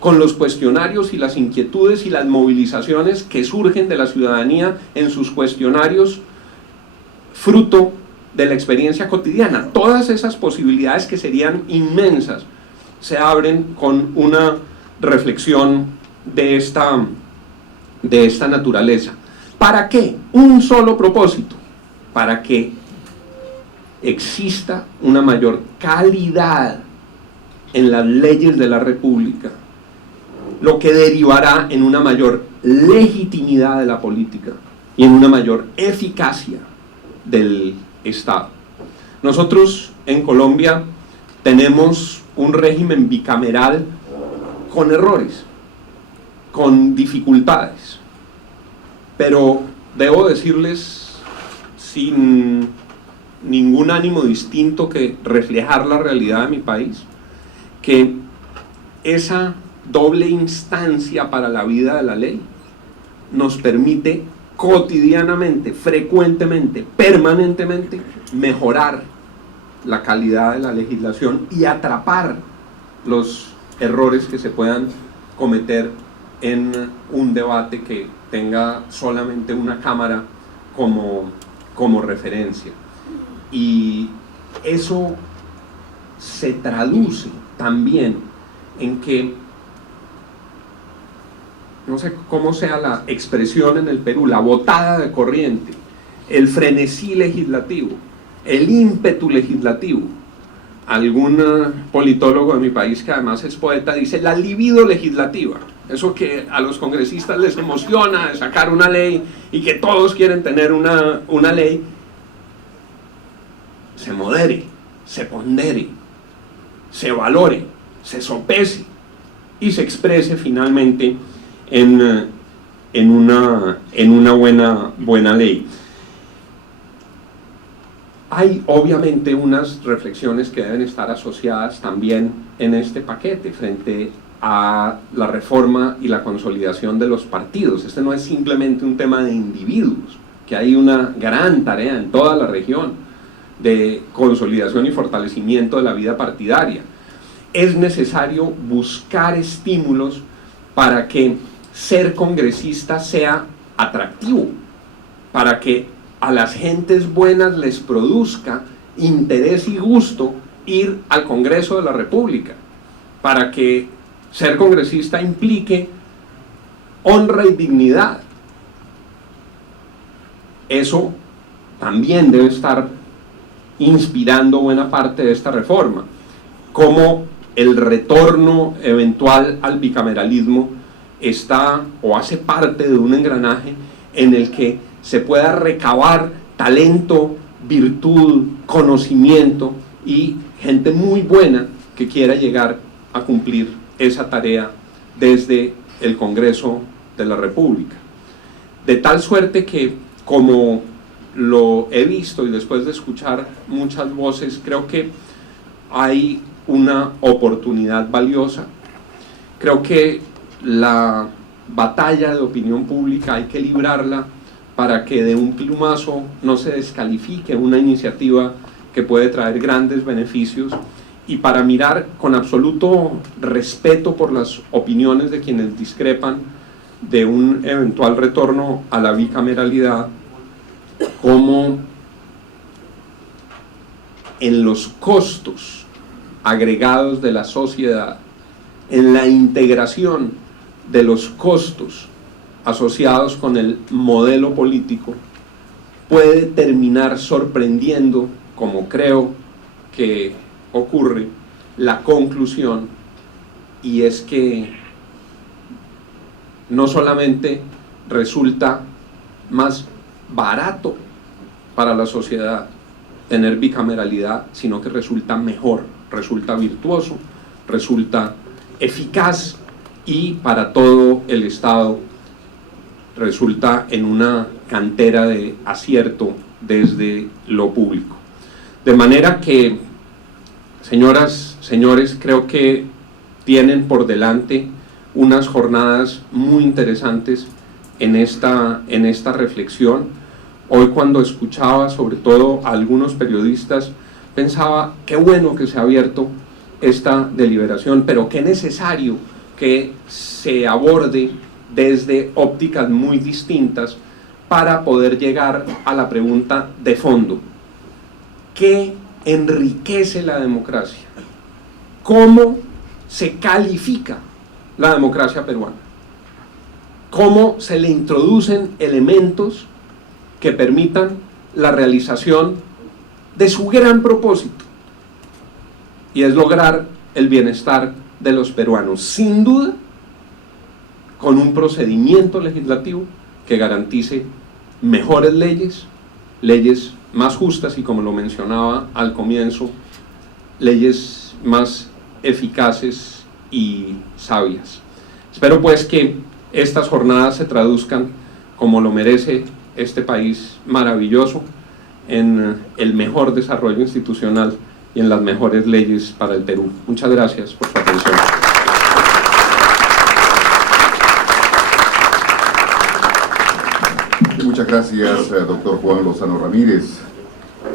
con los cuestionarios y las inquietudes y las movilizaciones que surgen de la ciudadanía en sus cuestionarios, fruto de la experiencia cotidiana? Todas esas posibilidades, que serían inmensas, se abren con una reflexión de esta naturaleza. ¿Para qué? Un solo propósito: para que exista una mayor calidad en las leyes de la República, lo que derivará en una mayor legitimidad de la política y en una mayor eficacia del Estado. Nosotros en Colombia tenemos un régimen bicameral con errores, con dificultades, pero debo decirles, sin ningún ánimo distinto que reflejar la realidad de mi país, que esa doble instancia para la vida de la ley, nos permite cotidianamente, frecuentemente, permanentemente mejorar la calidad de la legislación y atrapar los errores que se puedan cometer en un debate que tenga solamente una cámara como referencia. Y eso se traduce también en que, no sé cómo sea la expresión en el Perú, la botada de corriente, el frenesí legislativo, el ímpetu legislativo. Algún politólogo de mi país, que además es poeta, dice la libido legislativa, eso que a los congresistas les emociona de sacar una ley y que todos quieren tener una ley, se modere, se pondere, se valore, se sopese y se exprese finalmente en una buena ley. Hay obviamente unas reflexiones que deben estar asociadas también en este paquete frente a la reforma y la consolidación de los partidos. Este no es simplemente un tema de individuos, que hay una gran tarea en toda la región de consolidación y fortalecimiento de la vida partidaria. Es necesario buscar estímulos para que ser congresista sea atractivo, para que a las gentes buenas les produzca interés y gusto ir al Congreso de la República, para que ser congresista implique honra y dignidad. Eso también debe estar inspirando buena parte de esta reforma, como el retorno eventual al bicameralismo está o hace parte de un engranaje en el que se pueda recabar talento, virtud, conocimiento y gente muy buena que quiera llegar a cumplir esa tarea desde el Congreso de la República. De tal suerte que, como lo he visto y después de escuchar muchas voces, creo que hay una oportunidad valiosa. Creo que la batalla de opinión pública hay que librarla para que de un plumazo no se descalifique una iniciativa que puede traer grandes beneficios, y para mirar con absoluto respeto por las opiniones de quienes discrepan de un eventual retorno a la bicameralidad, como en los costos agregados de la sociedad, en la integración de los costos asociados con el modelo político, puede terminar sorprendiendo, como creo que ocurre, la conclusión, y es que no solamente resulta más barato para la sociedad tener bicameralidad, sino que resulta mejor, resulta virtuoso, resulta eficaz, y para todo el Estado resulta en una cantera de acierto desde lo público. De manera que, señoras, señores, creo que tienen por delante unas jornadas muy interesantes en esta reflexión. Hoy, cuando escuchaba sobre todo a algunos periodistas, pensaba qué bueno que se ha abierto esta deliberación, pero qué necesario que se aborde desde ópticas muy distintas para poder llegar a la pregunta de fondo: ¿qué enriquece la democracia? ¿Cómo se califica la democracia peruana? ¿Cómo se le introducen elementos que permitan la realización de su gran propósito, y es lograr el bienestar de los peruanos, sin duda con un procedimiento legislativo que garantice mejores leyes, leyes más justas y, como lo mencionaba al comienzo, leyes más eficaces y sabias? Espero pues que estas jornadas se traduzcan, como lo merece este país maravilloso, en el mejor desarrollo institucional y en las mejores leyes para el Perú. Muchas gracias por su atención. Muchas gracias, doctor Juan Lozano Ramírez,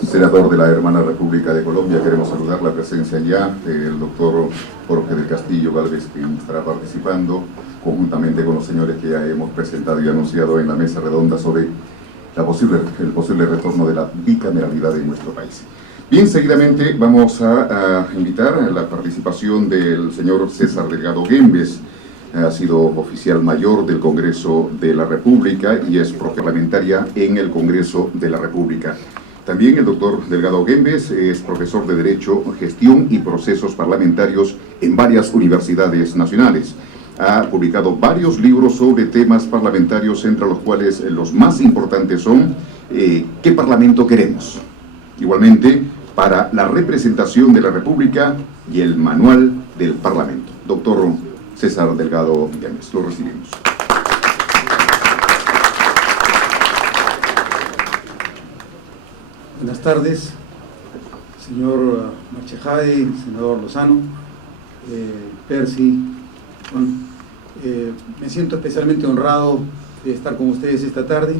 senador de la Hermana República de Colombia. Queremos saludar la presencia ya del doctor Jorge del Castillo Gálvez, quien estará participando conjuntamente con los señores que ya hemos presentado y anunciado en la mesa redonda sobre el posible retorno de la bicameralidad en nuestro país. Bien, seguidamente vamos a invitar a la participación del señor César Delgado Guembes. Ha sido oficial mayor del Congreso de la República y es parlamentaria en el Congreso de la República. También el doctor Delgado Guembes es profesor de Derecho, Gestión y Procesos Parlamentarios en varias universidades nacionales. Ha publicado varios libros sobre temas parlamentarios, entre los cuales los más importantes son ¿qué parlamento queremos? Igualmente, para la representación de la República y el Manual del Parlamento. Doctor César Delgado Guembes, lo recibimos. Buenas tardes, señor Marchejade, senador Lozano, Percy. Bueno, me siento especialmente honrado de estar con ustedes esta tarde.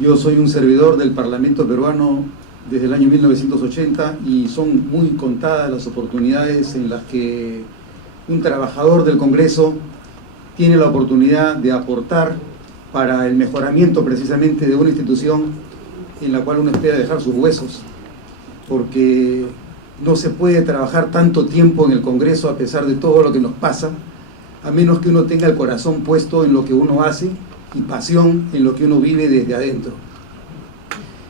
Yo soy un servidor del Parlamento peruano desde el año 1980 y son muy contadas las oportunidades en las que un trabajador del Congreso tiene la oportunidad de aportar para el mejoramiento precisamente de una institución en la cual uno espera dejar sus huesos, porque no se puede trabajar tanto tiempo en el Congreso a pesar de todo lo que nos pasa, a menos que uno tenga el corazón puesto en lo que uno hace y pasión en lo que uno vive desde adentro.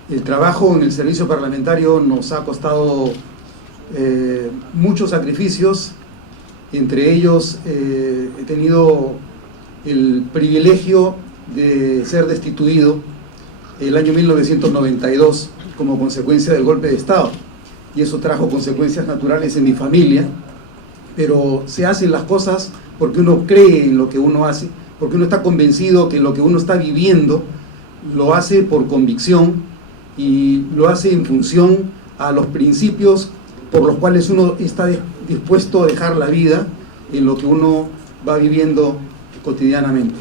El trabajo en el servicio parlamentario nos ha costado muchos sacrificios. Entre ellos he tenido el privilegio de ser destituido el año 1992 como consecuencia del golpe de Estado, y eso trajo consecuencias naturales en mi familia, pero se hacen las cosas porque uno cree en lo que uno hace, porque uno está convencido que lo que uno está viviendo lo hace por convicción y lo hace en función a los principios por los cuales uno está dispuesto a dejar la vida en lo que uno va viviendo cotidianamente.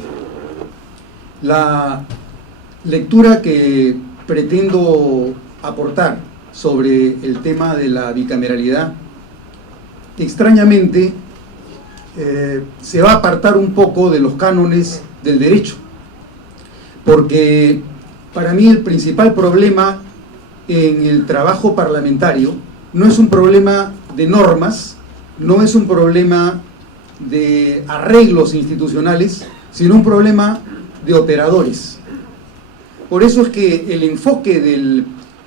La lectura que pretendo aportar sobre el tema de la bicameralidad, extrañamente, se va a apartar un poco de los cánones del derecho, porque para mí el principal problema en el trabajo parlamentario no es un problema de normas, no es un problema de arreglos institucionales, sino un problema de operadores. Por eso es que el enfoque del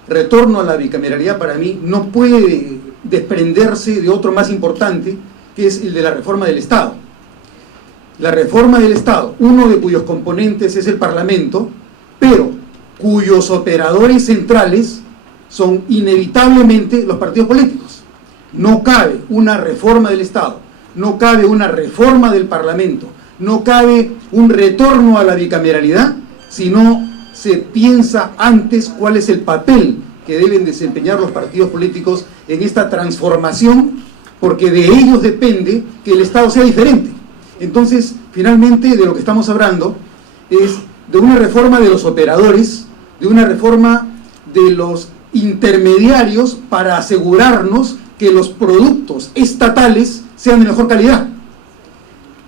retorno a la bicameralidad para mí no puede desprenderse de otro más importante, que es el de la reforma del Estado. La reforma del Estado, uno de cuyos componentes es el Parlamento, pero cuyos operadores centrales son inevitablemente los partidos políticos. No cabe una reforma del Estado, no cabe una reforma del Parlamento, no cabe un retorno a la bicameralidad si no se piensa antes cuál es el papel que deben desempeñar los partidos políticos en esta transformación, porque de ellos depende que el Estado sea diferente. Entonces, finalmente, de lo que estamos hablando es de una reforma de los operadores, de una reforma de los intermediarios para asegurarnos que los productos estatales sean de mejor calidad.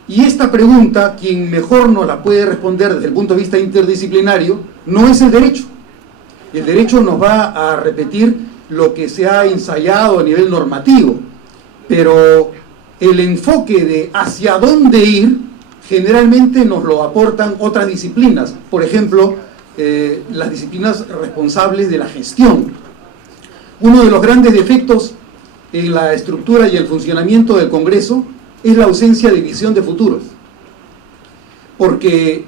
Y esta pregunta, quien mejor nos la puede responder desde el punto de vista interdisciplinario, no es el derecho. El derecho nos va a repetir lo que se ha ensayado a nivel normativo, pero el enfoque de hacia dónde ir generalmente nos lo aportan otras disciplinas. Por ejemplo, las disciplinas responsables de la gestión. Uno de los grandes defectos en la estructura y el funcionamiento del Congreso es la ausencia de visión de futuro, porque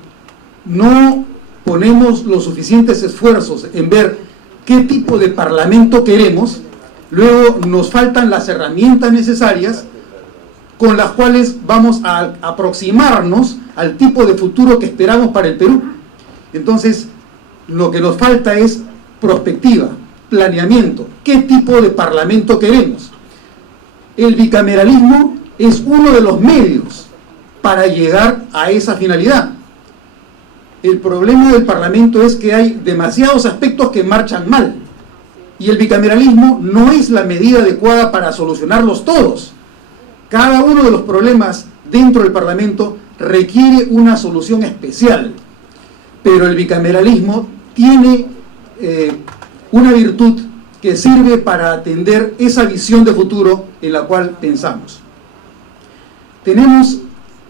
no ponemos los suficientes esfuerzos en ver qué tipo de parlamento queremos, luego nos faltan las herramientas necesarias con las cuales vamos a aproximarnos al tipo de futuro que esperamos para el Perú. Entonces, lo que nos falta es prospectiva, planeamiento, qué tipo de parlamento queremos. El bicameralismo es uno de los medios para llegar a esa finalidad. El problema del Parlamento es que hay demasiados aspectos que marchan mal. Y el bicameralismo no es la medida adecuada para solucionarlos todos. Cada uno de los problemas dentro del Parlamento requiere una solución especial. Pero el bicameralismo tiene una virtud que sirve para atender esa visión de futuro en la cual pensamos. Tenemos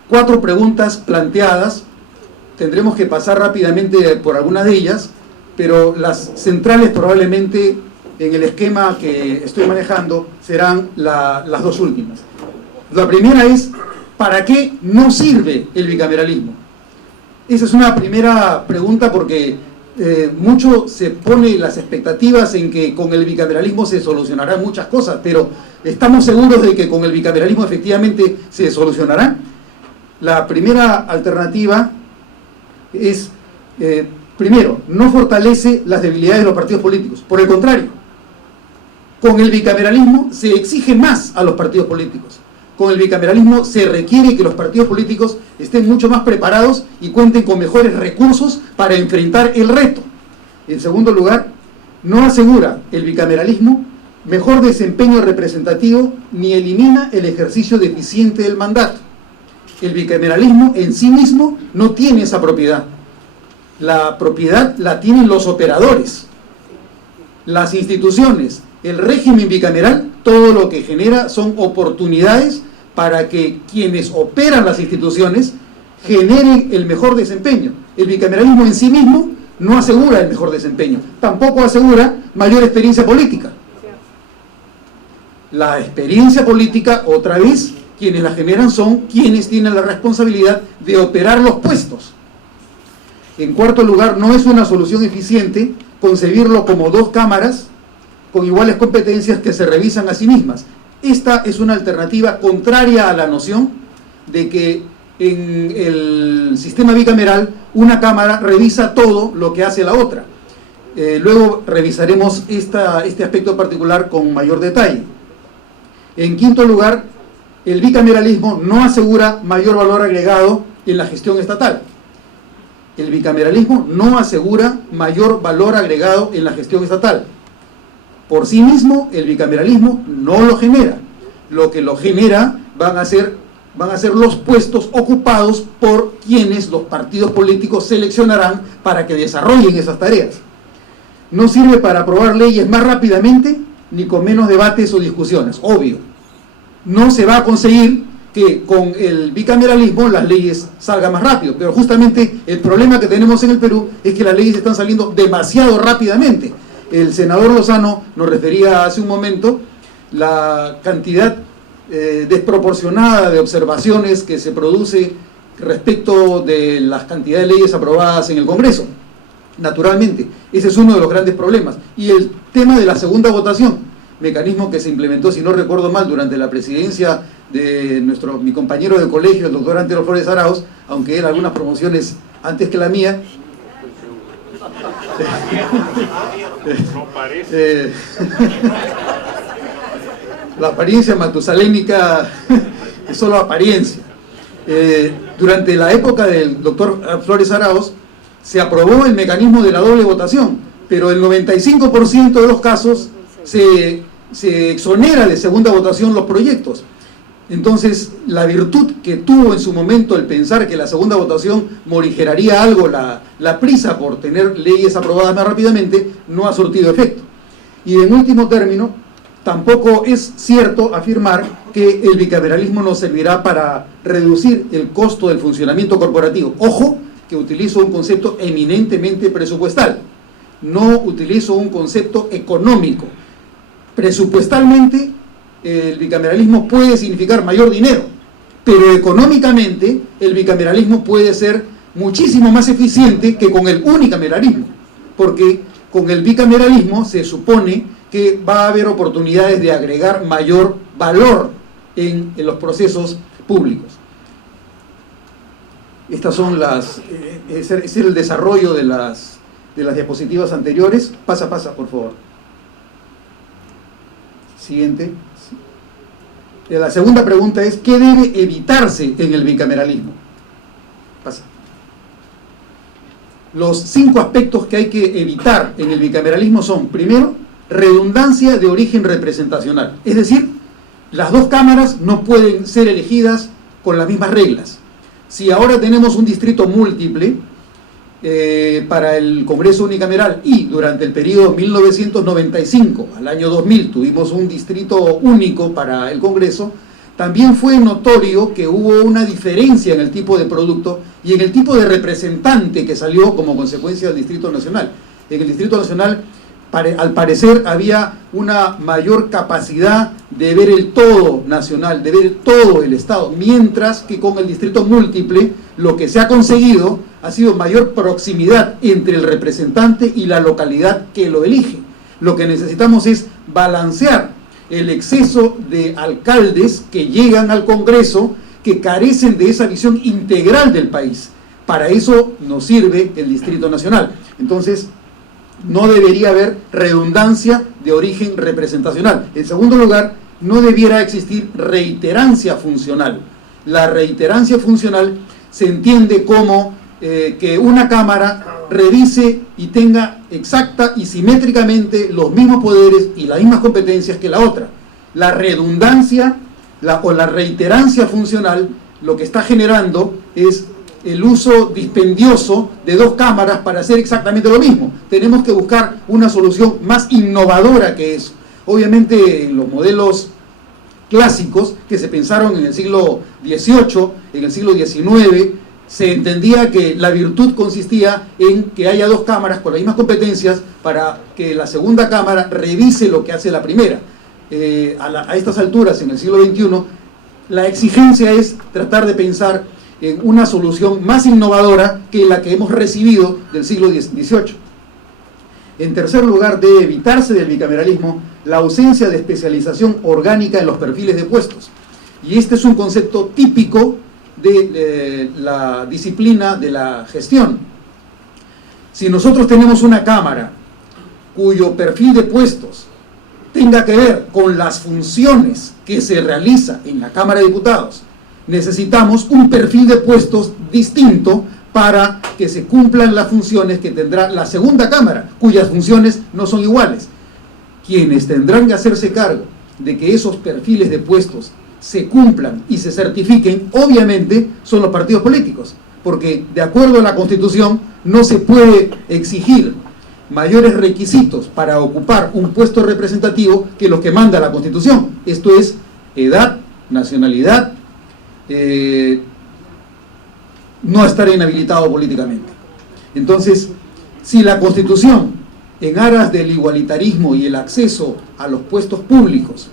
4 preguntas planteadas. Tendremos que pasar rápidamente por algunas de ellas, pero las centrales probablemente en el esquema que estoy manejando serán las 2 últimas. La primera es, ¿para qué no sirve el bicameralismo? Esa es una primera pregunta porque mucho se pone las expectativas en que con el bicameralismo se solucionarán muchas cosas, pero ¿estamos seguros de que con el bicameralismo efectivamente se solucionará? La primera alternativa es, primero, no fortalece las debilidades de los partidos políticos. Por el contrario, con el bicameralismo se exige más a los partidos políticos. Con el bicameralismo se requiere que los partidos políticos estén mucho más preparados y cuenten con mejores recursos para enfrentar el reto. En segundo lugar, no asegura el bicameralismo mejor desempeño representativo ni elimina el ejercicio deficiente del mandato. El bicameralismo en sí mismo no tiene esa propiedad. La propiedad la tienen los operadores, las instituciones. El régimen bicameral todo lo que genera son oportunidades para que quienes operan las instituciones generen el mejor desempeño. El bicameralismo en sí mismo no asegura el mejor desempeño, tampoco asegura mayor experiencia política. La experiencia política, otra vez, quienes la generan son quienes tienen la responsabilidad de operar los puestos. En cuarto lugar, no es una solución eficiente concebirlo como 2 cámaras con iguales competencias que se revisan a sí mismas. Esta es una alternativa contraria a la noción de que en el sistema bicameral una cámara revisa todo lo que hace la otra. Luego revisaremos este aspecto particular con mayor detalle. En quinto lugar, el bicameralismo no asegura mayor valor agregado en la gestión estatal. El bicameralismo no asegura mayor valor agregado en la gestión estatal. Por sí mismo, el bicameralismo no lo genera. Lo que lo genera van a ser los puestos ocupados por quienes los partidos políticos seleccionarán para que desarrollen esas tareas. No sirve para aprobar leyes más rápidamente ni con menos debates o discusiones, obvio. No se va a conseguir que con el bicameralismo las leyes salgan más rápido, pero justamente el problema que tenemos en el Perú es que las leyes están saliendo demasiado rápidamente. El senador Lozano nos refería hace un momento la cantidad desproporcionada de observaciones que se produce respecto de las cantidades de leyes aprobadas en el Congreso. Naturalmente, ese es uno de los grandes problemas. Y el tema de la segunda votación, mecanismo que se implementó, si no recuerdo mal, durante la presidencia de mi compañero de colegio, el doctor Antero Flores Arauz, aunque él algunas promociones antes que la mía. No parece. La apariencia matusalénica es solo apariencia. Durante la época del doctor Flores Arauz se aprobó el mecanismo de la doble votación, pero el 95% de los casos se exonera de segunda votación los proyectos. Entonces, la virtud que tuvo en su momento el pensar que la segunda votación morigeraría algo la prisa por tener leyes aprobadas más rápidamente, no ha surtido efecto. Y en último término, tampoco es cierto afirmar que el bicameralismo nos servirá para reducir el costo del funcionamiento corporativo. Ojo, que utilizo un concepto eminentemente presupuestal, no utilizo un concepto económico. Presupuestalmente, el bicameralismo puede significar mayor dinero, pero económicamente el bicameralismo puede ser muchísimo más eficiente que con el unicameralismo, porque con el bicameralismo se supone que va a haber oportunidades de agregar mayor valor en los procesos públicos. Estas son es el desarrollo de las diapositivas anteriores. Pasa, por favor. Siguiente. La segunda pregunta es, ¿qué debe evitarse en el bicameralismo? Pasa. los 5 aspectos que hay que evitar en el bicameralismo son: primero, redundancia de origen representacional, es decir, las 2 cámaras no pueden ser elegidas con las mismas reglas. Si ahora tenemos un distrito múltiple para el Congreso unicameral, y durante el periodo 1995 al año 2000 tuvimos un distrito único para el Congreso, también fue notorio que hubo una diferencia en el tipo de producto y en el tipo de representante que salió como consecuencia del Distrito Nacional. En el Distrito Nacional, al parecer, había una mayor capacidad de ver el todo nacional, de ver todo el Estado, mientras que con el distrito múltiple lo que se ha conseguido ha sido mayor proximidad entre el representante y la localidad que lo elige. Lo que necesitamos es balancear el exceso de alcaldes que llegan al Congreso, que carecen de esa visión integral del país. Para eso nos sirve el Distrito Nacional. Entonces, no debería haber redundancia de origen representacional. En segundo lugar, no debiera existir reiterancia funcional. La reiterancia funcional se entiende como que una Cámara revise y tenga exacta y simétricamente los mismos poderes y las mismas competencias que la otra. La redundancia o la reiterancia funcional lo que está generando es el uso dispendioso de 2 cámaras para hacer exactamente lo mismo. Tenemos que buscar una solución más innovadora que eso. Obviamente, los modelos clásicos que se pensaron en el siglo XVIII, en el siglo XIX, se entendía que la virtud consistía en que haya 2 cámaras con las mismas competencias para que la segunda cámara revise lo que hace la primera. A estas alturas, en el siglo XXI, la exigencia es tratar de pensar en una solución más innovadora que la que hemos recibido del siglo XVIII. En tercer lugar, debe evitarse del bicameralismo la ausencia de especialización orgánica en los perfiles de puestos. Y este es un concepto típico de la disciplina de la gestión. Si nosotros tenemos una Cámara cuyo perfil de puestos tenga que ver con las funciones que se realiza en la Cámara de Diputados, necesitamos un perfil de puestos distinto para que se cumplan las funciones que tendrá la segunda Cámara, cuyas funciones no son iguales. Quienes tendrán que hacerse cargo de que esos perfiles de puestos se cumplan y se certifiquen, obviamente, son los partidos políticos, porque de acuerdo a la Constitución no se puede exigir mayores requisitos para ocupar un puesto representativo que los que manda la Constitución. Esto es edad, nacionalidad, no estar inhabilitado políticamente. Entonces, si la Constitución, en aras del igualitarismo y el acceso a los puestos públicos,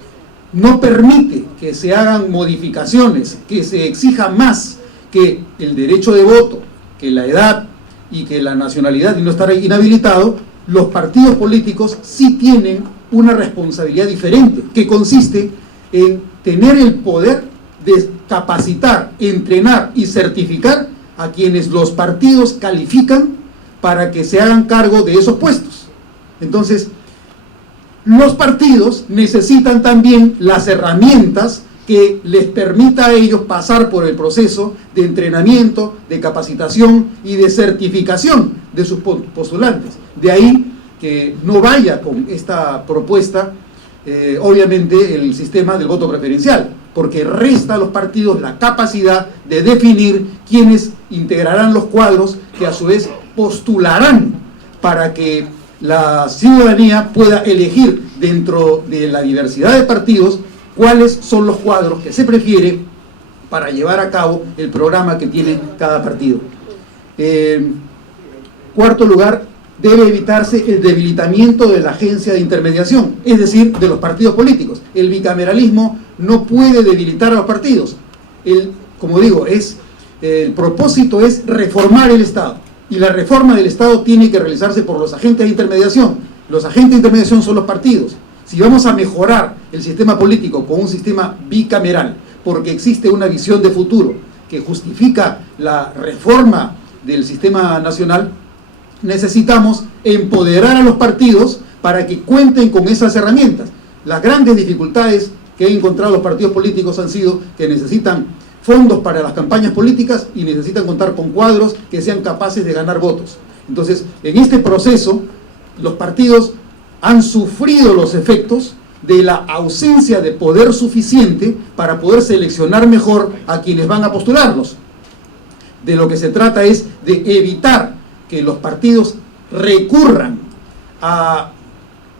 no permite que se hagan modificaciones, que se exija más que el derecho de voto, que la edad y que la nacionalidad y no estar inhabilitado, los partidos políticos sí tienen una responsabilidad diferente, que consiste en tener el poder de capacitar, entrenar y certificar a quienes los partidos califican para que se hagan cargo de esos puestos. Entonces, los partidos necesitan también las herramientas que les permita a ellos pasar por el proceso de entrenamiento, de capacitación y de certificación de sus postulantes. De ahí que no vaya con esta propuesta, obviamente, el sistema del voto preferencial, porque resta a los partidos la capacidad de definir quiénes integrarán los cuadros que a su vez postularán para que la ciudadanía pueda elegir dentro de la diversidad de partidos cuáles son los cuadros que se prefiere para llevar a cabo el programa que tiene cada partido. Cuarto lugar, debe evitarse el debilitamiento de la agencia de intermediación, es decir, de los partidos políticos. El bicameralismo no puede debilitar a los partidos. Como digo, el propósito es reformar el Estado. Y la reforma del Estado tiene que realizarse por los agentes de intermediación. Los agentes de intermediación son los partidos. Si vamos a mejorar el sistema político con un sistema bicameral, porque existe una visión de futuro que justifica la reforma del sistema nacional, necesitamos empoderar a los partidos para que cuenten con esas herramientas. Las grandes dificultades que han encontrado los partidos políticos han sido que necesitan fondos para las campañas políticas y necesitan contar con cuadros que sean capaces de ganar votos. Entonces, en este proceso, los partidos han sufrido los efectos de la ausencia de poder suficiente para poder seleccionar mejor a quienes van a postularlos. De lo que se trata es de evitar que los partidos recurran a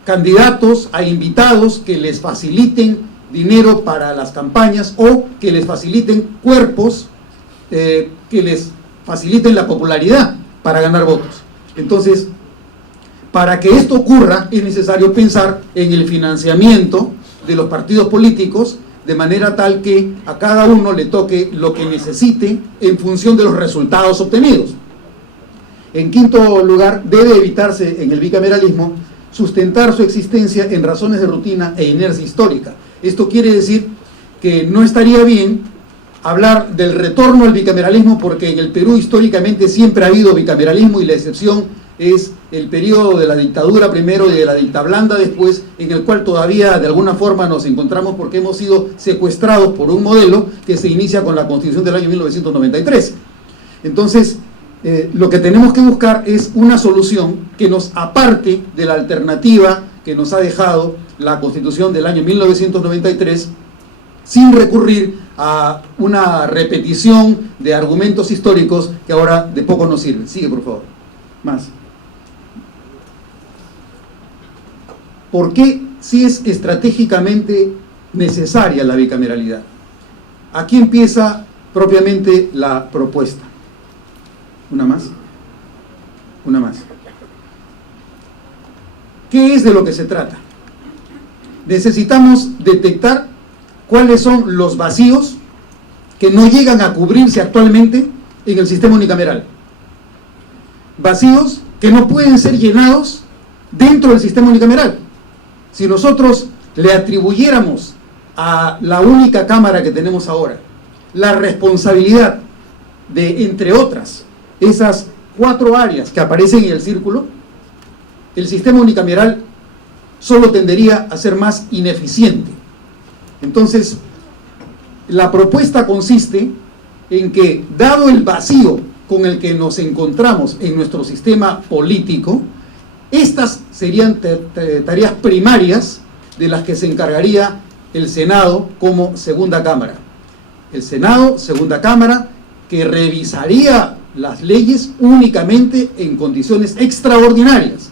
candidatos, a invitados que les faciliten dinero para las campañas o que les faciliten cuerpos, que les faciliten la popularidad para ganar votos. Entonces, para que esto ocurra es necesario pensar en el financiamiento de los partidos políticos de manera tal que a cada uno le toque lo que necesite en función de los resultados obtenidos. En quinto lugar, debe evitarse en el bicameralismo sustentar su existencia en razones de rutina e inercia histórica. Esto quiere decir que no estaría bien hablar del retorno al bicameralismo, porque en el Perú históricamente siempre ha habido bicameralismo y la excepción es el periodo de la dictadura primero y de la dictablanda después, en el cual todavía de alguna forma nos encontramos porque hemos sido secuestrados por un modelo que se inicia con la Constitución del año 1993. Entonces, lo que tenemos que buscar es una solución que nos aparte de la alternativa que nos ha dejado la Constitución del año 1993, sin recurrir a una repetición de argumentos históricos que ahora de poco nos sirven. Sigue, por favor. Más. ¿Por qué sí es estratégicamente necesaria la bicameralidad? Aquí empieza propiamente la propuesta. Una más. Una más. ¿Qué es de lo que se trata? Necesitamos detectar cuáles son los vacíos que no llegan a cubrirse actualmente en el sistema unicameral. Vacíos que no pueden ser llenados dentro del sistema unicameral. Si nosotros le atribuyéramos a la única cámara que tenemos ahora la responsabilidad de, entre otras, esas 4 áreas que aparecen en el círculo, el sistema unicameral solo tendería a ser más ineficiente. Entonces, la propuesta consiste en que, dado el vacío con el que nos encontramos en nuestro sistema político, estas serían tareas primarias de las que se encargaría el Senado como segunda cámara. El Senado, segunda cámara, que revisaría las leyes únicamente en condiciones extraordinarias.